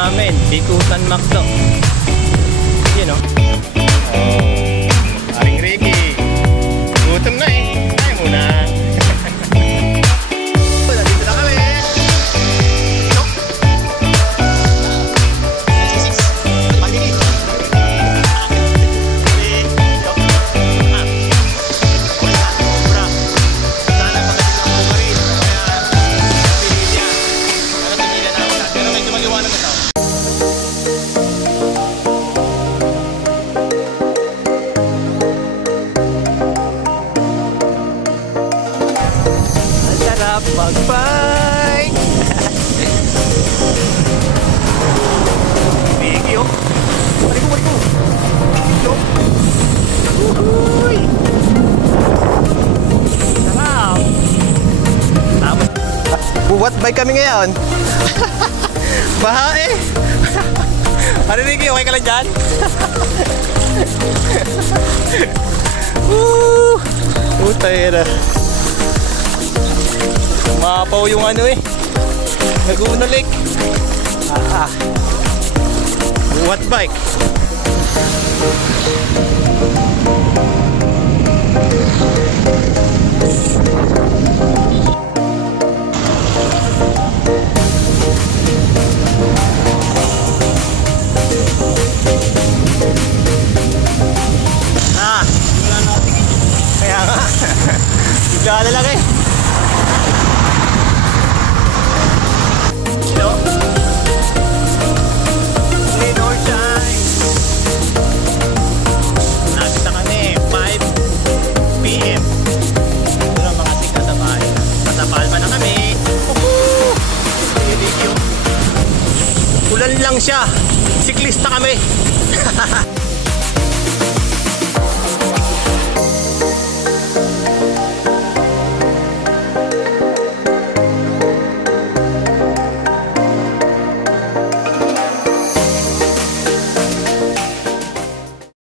namin, Bikutan Macdo. Yun o. Aring Ricky, gutom na eh. Kaya muna. Nandito na kami. Mag-bike! Biggy oh! Balik ko! Uhuy! Sarap! What bike kami ngayon? Baha eh! Ano Ricky? Okay ka lang dyan? Utay na! Mapaw yung ano eh. Nagunulik. What bike? Kaya nga. Bigla na lang eh. Ulan lang siya, siklista kami.